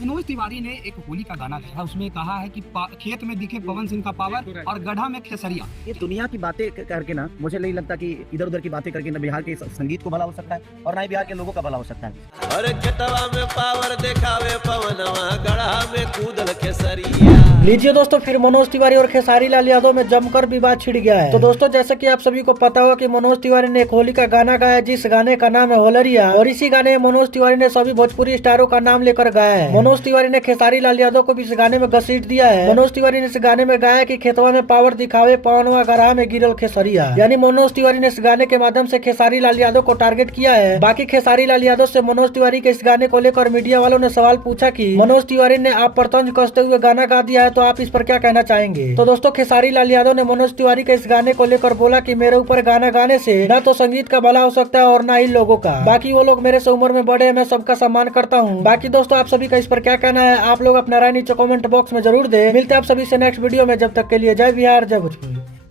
मनोज तिवारी ने एक होली का गाना गाया, उसमें कहा है कि खेत में दिखे पवन सिंह का पावर और गड्ढा में खेसरिया। ये दुनिया की बातें करके ना मुझे नहीं लगता कि इधर उधर की बातें करके ना बिहार के संगीत को भला हो सकता है और ना ही बिहार के लोगों का भला हो सकता है। अरे खेतवा में पावर दिखावे पवनवा, गड्ढा में कूदल खेसरिया। लीजिए दोस्तों, फिर मनोज तिवारी और खेसारी लाल यादव में जमकर विवाद छिड़ गया है। तो दोस्तों, जैसे कि आप सभी को पता होगा कि मनोज तिवारी ने एक होली का गाना गाया, जिस गाने का नाम है होलरिया, और इसी गाने में मनोज तिवारी ने सभी भोजपुरी स्टारों का नाम लेकर गाया है। मनोज तिवारी ने खेसारी लाल यादव को भी इस गाने में घसीट दिया है। मनोज तिवारी ने इस गाने में गाया कि खेतवा में पावर दिखावे पवनवा, गड्ढा में गिरल खेसरिया। यानी मनोज तिवारी ने इस गाने के माध्यम से खेसारी लाल यादव को टारगेट किया है। बाकी खेसारी लाल यादव से मनोज तिवारी के इस गाने को लेकर मीडिया वालों ने सवाल पूछा कि मनोज तिवारी ने आप पर तंज कसते हुए गाना गा दिया है, तो आप इस पर क्या कहना चाहेंगे। तो दोस्तों, खेसारी लाल यादव ने मनोज तिवारी के इस गाने को लेकर बोला कि मेरे ऊपर गाना गाने से न तो संगीत का भला हो सकता है और न ही लोगों का। बाकी वो लोग मेरे से उम्र में बड़े हैं, मैं सबका सम्मान करता हूँ। बाकी दोस्तों, आप सभी का इस पर क्या कहना है, आप लोग अपना राय नीचे कमेंट बॉक्स में जरूर दे। मिलते हैं आप सभी से नेक्स्ट वीडियो में, जब तक के लिए जय बिहार जय भोजपुरी।